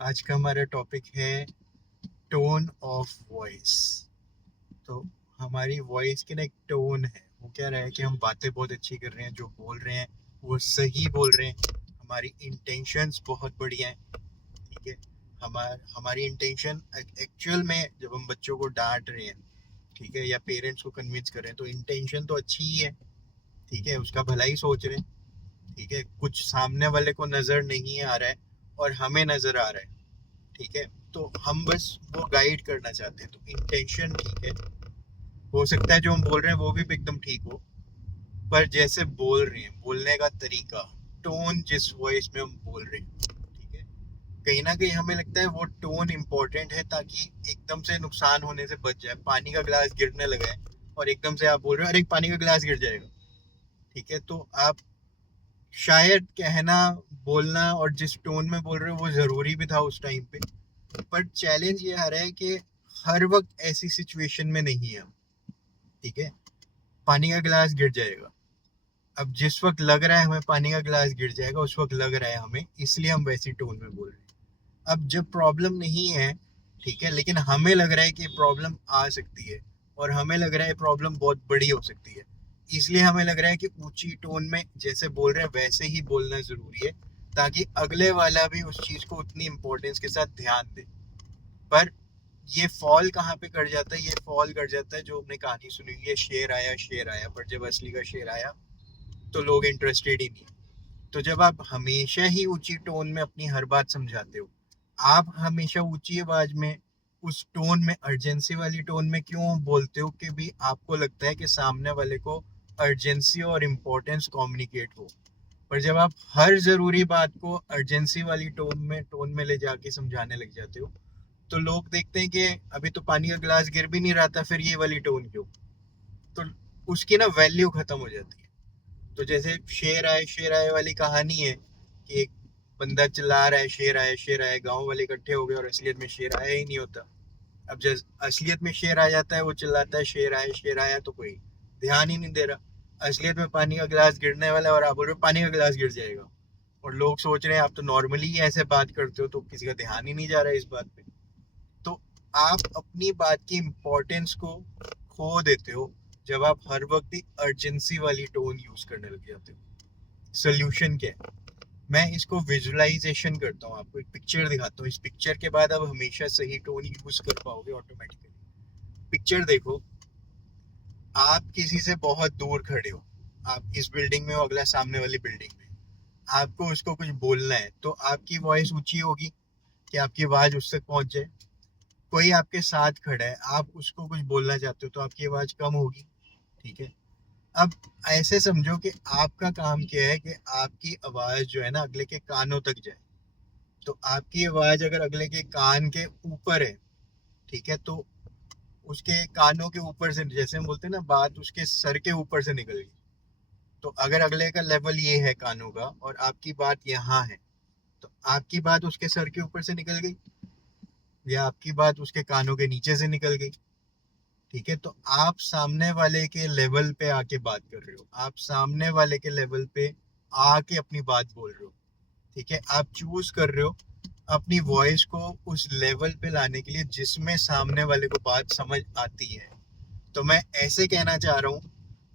आज का हमारा टॉपिक है टोन ऑफ वॉइस। तो हमारी वॉइस की ना एक टोन है, वो क्या रहा है कि हम बातें बहुत अच्छी कर रहे हैं, जो बोल रहे हैं वो सही बोल रहे हैं, हमारी इंटेंशंस बहुत बढ़िया हैं। ठीक है, हमारी इंटेंशन एक्चुअल में जब हम बच्चों को डांट रहे हैं, ठीक है, या पेरेंट्स को कन्विंस कर रहे हैं, तो इंटेंशन तो अच्छी ही है। ठीक है, उसका भला ही सोच रहे हैं। ठीक है, कुछ सामने वाले को नजर नहीं आ रहा है और हमें नजर आ रहा है। ठीक है, तो हम बस वो गाइड करना चाहते हैं, तो इंटेंशन ठीक है। हो सकता है जो हम बोल रहे हैं वो भी एकदम ठीक हो, पर जैसे बोल रहे हैं, बोलने का तरीका, टोन, जिस वॉइस में हम बोल रहे हैं, ठीक है, कहीं ना कहीं हमें लगता है वो टोन इम्पोर्टेंट है, ताकि एकदम से नुकसान होने से बच जाए। पानी का गिलास गिरने लगा है और एकदम से आप बोल रहे हो अरे पानी का गिलास गिर जाएगा। ठीक है, तो आप शायद कहना, बोलना और जिस टोन में बोल रहे हो वो जरूरी भी था उस टाइम पे, पर चैलेंज ये आ रहा है कि हर वक्त ऐसी सिचुएशन में नहीं है हम। ठीक है, पानी का गिलास गिर जाएगा, अब जिस वक्त लग रहा है हमें पानी का गिलास गिर जाएगा उस वक्त लग रहा है हमें, इसलिए हम वैसी टोन में बोल रहे हैं। अब जब प्रॉब्लम नहीं है, ठीक है, लेकिन हमें लग रहा है कि प्रॉब्लम आ सकती है और हमें लग रहा है प्रॉब्लम बहुत बड़ी हो सकती है, इसलिए हमें लग रहा है कि ऊंची टोन में जैसे बोल रहे हैं वैसे ही बोलना जरूरी है, ताकि अगले वाला भी उस चीज को उतनी इंपॉर्टेंस के साथ ध्यान दे। पर ये फॉल कहाँ पे कर जाता है? ये फॉल कर जाता है, जो हमने कहानी सुनी हुई है, शेर आया शेर आया, पर जब असली का शेर आया तो लोग इंटरेस्टेड ही नहीं। तो जब आप हमेशा ही ऊंची टोन में अपनी हर बात समझाते हो, आप हमेशा ऊंची आवाज में, उस टोन में, अर्जेंसी वाली टोन में क्यों बोलते हो? कि भी आपको लगता है कि सामने वाले को अर्जेंसी और इम्पोर्टेंस कम्युनिकेट हो। पर जब आप हर जरूरी बात को अर्जेंसी वाली टोन में ले जाके समझाने लग जाते हो, तो लोग देखते हैं कि अभी तो पानी का गिलास गिर भी नहीं रहा था, फिर ये वाली टोन क्यों? तो उसकी ना वैल्यू खत्म हो जाती है। तो जैसे शेर आए वाली कहानी है कि एक बंदा चिल्ला रहा है शेर आए, गांव वाले इकट्ठे हो गए और असलियत में शेर आया ही नहीं होता। अब जब असलियत में शेर आ जाता है, वो चिल्लाता है शेर आया, तो कोई ध्यान ही नहीं दे रहा। असलियत में पानी का गिलास गिरने वाला है और आप बोल रहे हो पानी का गिलास गिर जाएगा, और लोग सोच रहे हैं आप तो नॉर्मली ही ऐसे बात करते हो, तो किसी का ध्यान ही नहीं जा रहा है इस बात पे। तो आप अपनी बात की इम्पोर्टेंस को खो देते हो जब आप हर वक्त ही अर्जेंसी वाली टोन यूज करने लग जाते हो। सोल्यूशन क्या है? मैं इसको विजुअलाइजेशन करता हूँ, आपको एक पिक्चर दिखाता हूँ। इस पिक्चर के बाद आप हमेशा सही टोन यूज कर पाओगे ऑटोमेटिकली। पिक्चर देखो, आप किसी से बहुत दूर खड़े हो, आप इस बिल्डिंग में हो, अगला सामने वाली बिल्डिंग में, आपको उसको कुछ बोलना है, तो आपकी वॉइस ऊंची होगी कि आपकी आवाज उस तक पहुंच जाए। कोई आपके साथ खड़ा है, आप उसको कुछ बोलना चाहते हो, तो आपकी आवाज कम होगी। ठीक है, अब ऐसे समझो कि आपका काम क्या है कि आपकी आवाज जो है ना अगले के कानों तक जाए। तो आपकी आवाज अगर अगले के कान के ऊपर है, ठीक है, तो उसके कानों के ऊपर से, जैसे हम बोलते हैं ना, बात उसके सर के ऊपर से निकल गई। तो अगर अगले का लेवल ये है कानों का और आपकी बात यहाँ है, तो आपकी बात उसके सर के ऊपर से निकल गई, या आपकी बात उसके कानों के नीचे से निकल गई। ठीक है, तो आप सामने वाले के लेवल पे आके बात कर रहे हो, आप सामने वाले के लेवल पे आके अपनी बात बोल रहे हो। ठीक है, आप चूज कर रहे हो अपनी वॉइस को उस लेवल पे लाने के लिए जिसमें सामने वाले को बात समझ आती है। तो मैं ऐसे कहना चाह रहा हूँ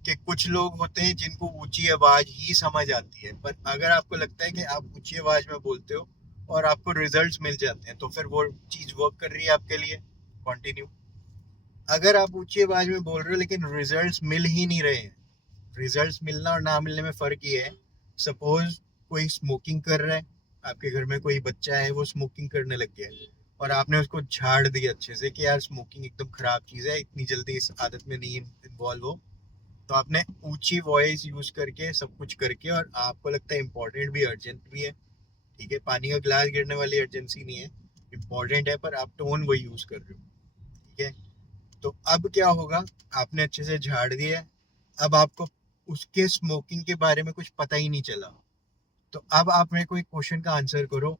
कि कुछ लोग होते हैं जिनको ऊंची आवाज ही समझ आती है, पर अगर आपको लगता है कि आप ऊंची आवाज में बोलते हो और आपको रिजल्ट्स मिल जाते हैं, तो फिर वो चीज वर्क कर रही है आपके लिए, कंटिन्यू। अगर आप ऊंची आवाज में बोल रहे हो लेकिन रिजल्ट्स मिल ही नहीं रहे हैं, रिजल्ट्स मिलना और ना मिलने में फर्क ये है। सपोज कोई स्मोकिंग कर रहा है, आपके घर में कोई बच्चा है वो स्मोकिंग करने लग गया है, और आपने उसको झाड़ दिया अच्छे से कि यार स्मोकिंग एकदम खराब चीज है, इतनी जल्दी इस आदत में नहीं इन्वॉल्व हो। तो आपने ऊंची वॉइस यूज करके सब कुछ करके, और आपको लगता है इंपॉर्टेंट भी अर्जेंट भी है। ठीक है, पानी का गिलास गिरने वाली अर्जेंसी नहीं है, इंपॉर्टेंट है, पर आप टोन वही यूज कर रहे हो। ठीक है, तो अब क्या होगा? आपने अच्छे से झाड़ दिया है, अब आपको उसके स्मोकिंग के बारे में कुछ पता ही नहीं चला। तो अब आप मेरे को एक क्वेश्चन का आंसर करो,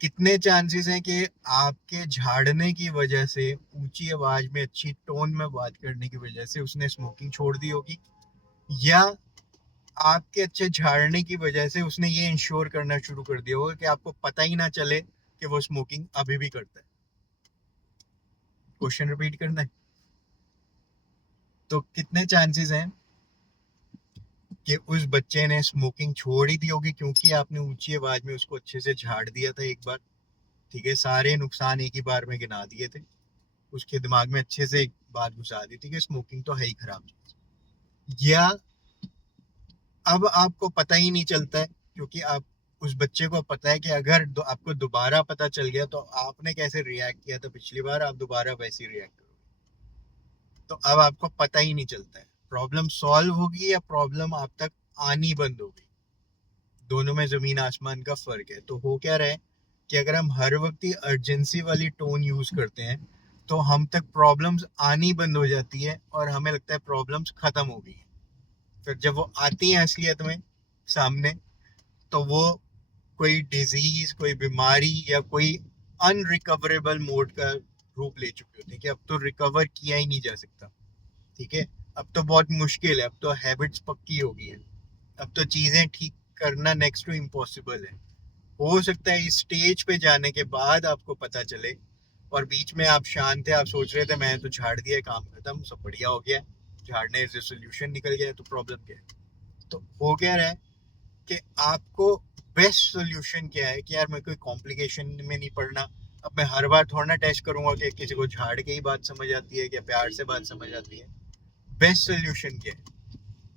कितने चांसेस हैं कि आपके झाड़ने की वजह से, ऊंची आवाज में अच्छी टोन में बात करने की वजह से उसने स्मोकिंग छोड़ दी होगी, या आपके अच्छे झाड़ने की वजह से उसने ये इंश्योर करना शुरू कर दिया होगा कि आपको पता ही ना चले कि वो स्मोकिंग अभी भी करता है? क्वेश्चन रिपीट करना है। तो कितने चांसेस हैं कि उस बच्चे ने स्मोकिंग छोड़ ही दी होगी, क्योंकि आपने ऊंची आवाज में उसको अच्छे से झाड़ दिया था एक बार। ठीक है, सारे नुकसान एक ही बार में गिना दिए थे, उसके दिमाग में अच्छे से एक बात घुसा दी थी कि स्मोकिंग तो है ही खराब चीज। या अब आपको पता ही नहीं चलता है, क्योंकि आप उस बच्चे को पता है कि अगर आपको दोबारा पता चल गया तो आपने कैसे रिएक्ट किया था पिछली बार, आप दोबारा वैसे ही रिएक्ट करोगे। तो अब आपको पता ही नहीं चलता है, प्रॉब्लम सॉल्व होगी या प्रॉब्लम आप तक आनी बंद हो गई। दोनों में जमीन आसमान का फर्क है। तो हो क्या रहा है कि अगर हम हर वक्त ही अर्जेंसी वाली टोन यूज करते हैं तो हम तक प्रॉब्लम्स आनी बंद हो जाती है और हमें लगता है प्रॉब्लम्स खत्म हो गई। फिर जब वो आती हैं असलियत में सामने, तो वो कोई डिजीज, कोई बीमारी या कोई अनरिकवरेबल मोड का रूप ले चुकी होती है कि अब तो रिकवर किया ही नहीं जा सकता। ठीक है, अब तो बहुत मुश्किल है, अब तो हैबिट्स पक्की हो गई है, अब तो चीजें ठीक करना नेक्स्ट टू इम्पॉसिबल है। हो सकता है इस स्टेज पे जाने के बाद आपको पता चले, और बीच में आप शांत थे, आप सोच रहे थे मैं तो झाड़ दिया, काम खत्म, सब बढ़िया हो गया, झाड़ने से सोल्यूशन निकल गया, तो प्रॉब्लम क्या है? तो हो क्या रहा है कि आपको बेस्ट सोल्यूशन क्या है कि यार मैं कोई कॉम्प्लिकेशन में नहीं पड़ना। अब मैं हर बार थोड़ा ना टेस्ट करूंगा कि किसी को झाड़ के ही बात समझ आती है, क्या प्यार से बात समझ आती है। बेस्ट सोल्यूशन क्या है?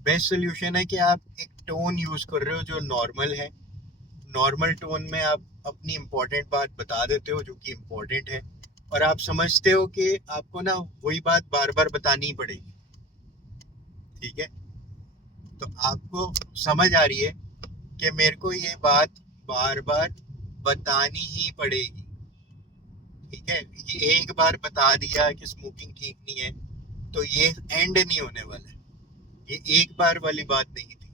बेस्ट सोल्यूशन है कि आप एक टोन यूज कर रहे हो जो नॉर्मल है। नॉर्मल टोन में आप अपनी इम्पोर्टेंट बात बता देते हो जो कि इम्पोर्टेंट है, और आप समझते हो कि आपको ना वही बात बार बार बतानी ही पड़ेगी। ठीक है, तो आपको समझ आ रही है कि मेरे को ये बात बार बार बतानी ही पड़ेगी। ठीक है, ये एक बार बता दिया कि स्मोकिंग ठीक नहीं है तो ये एंड नहीं होने वाला है। ये एक बार वाली बात नहीं थी।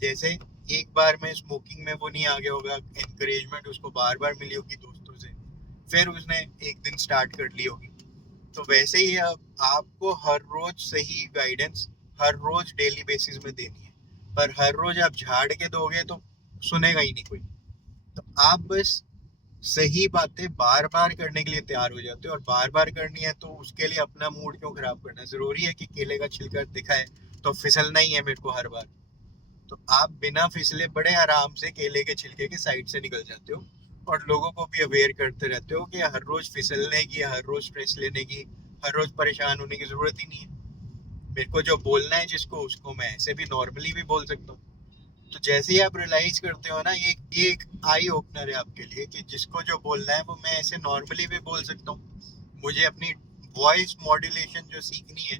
जैसे एक बार में स्मोकिंग में वो नहीं आ गया होगा, एनकरेजमेंट उसको बार बार मिली होगी दोस्तों से, फिर उसने एक दिन स्टार्ट कर ली होगी। तो वैसे ही अब आपको हर रोज सही गाइडेंस हर रोज डेली बेसिस में देनी है, पर हर रोज आप झाड़ के दोगे तो सुनेगा ही नहीं कोई। तो आप बस सही बातें बार बार करने के लिए तैयार हो जाते हो, और बार बार करनी है तो उसके लिए अपना मूड क्यों खराब करना है? जरूरी है कि केले का छिलका दिखा है तो फिसलना ही है मेरे को हर बार? तो आप बिना फिसले बड़े आराम से केले के छिलके के साइड से निकल जाते हो, और लोगों को भी अवेयर करते रहते हो कि हर रोज फिसलने की, हर रोज स्ट्रेस लेने की, हर रोज परेशान होने की जरूरत ही नहीं है। मेरे को जो बोलना है जिसको, उसको मैं ऐसे भी नॉर्मली भी बोल सकता हूँ। तो जैसे ही आप रियलाइज करते हो ना, ये एक आई ओपनर है आपके लिए कि जिसको जो बोलना है वो मैं ऐसे नॉर्मली भी बोल सकता हूँ। मुझे अपनी वॉइस मॉड्यूलेशन जो सीखनी है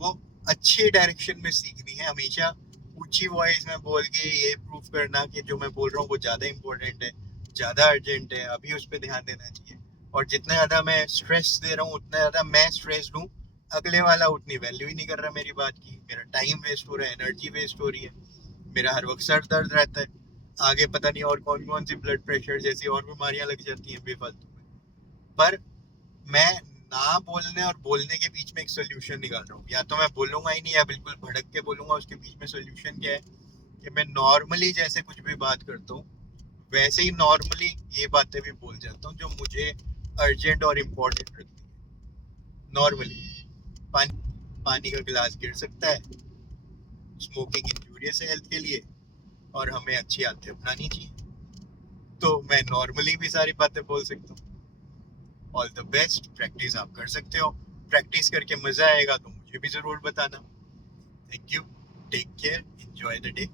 वो अच्छी डायरेक्शन में सीखनी है। हमेशा ऊंची वॉइस में बोल के ये प्रूव करना कि जो मैं बोल रहा हूँ वो ज्यादा इंपॉर्टेंट है, ज्यादा अर्जेंट है, अभी उस पर ध्यान देना चाहिए। और जितना ज्यादा मैं स्ट्रेस दे रहा हूँ उतना ज्यादा मैं स्ट्रेस लूँ, अगले वाला उतनी वैल्यू ही नहीं कर रहा मेरी बात की, मेरा टाइम वेस्ट हो रहा है, एनर्जी वेस्ट हो रही है, मेरा हर वक्त सर दर्द रहता है, आगे पता नहीं और कौन कौन सी ब्लड प्रेशर जैसी और बीमारियां लग जाती हैं बेफालतू में। पर मैं ना बोलने और बोलने के बीच में एक सोल्यूशन निकाल रहा हूँ। या तो मैं बोलूंगा ही नहीं या बिल्कुल भड़क के बोलूंगा, उसके बीच में सोल्यूशन क्या है कि मैं नॉर्मली जैसे कुछ भी बात करता हूँ वैसे ही नॉर्मली ये बातें भी बोल जाता हूँ जो मुझे अर्जेंट और इम्पोर्टेंट लगती है। नॉर्मली पानी पानी का गिलास गिर सकता है, स्मोकिंग इंजूरियस है हेल्थ के लिए, और हमें अच्छी आदतें अपनानी चाहिए। तो मैं नॉर्मली भी सारी बातें बोल सकता हूँ। ऑल द बेस्ट, प्रैक्टिस आप कर सकते हो। प्रैक्टिस करके मजा आएगा तो मुझे भी जरूर बताना। Thank you, take care, enjoy the day.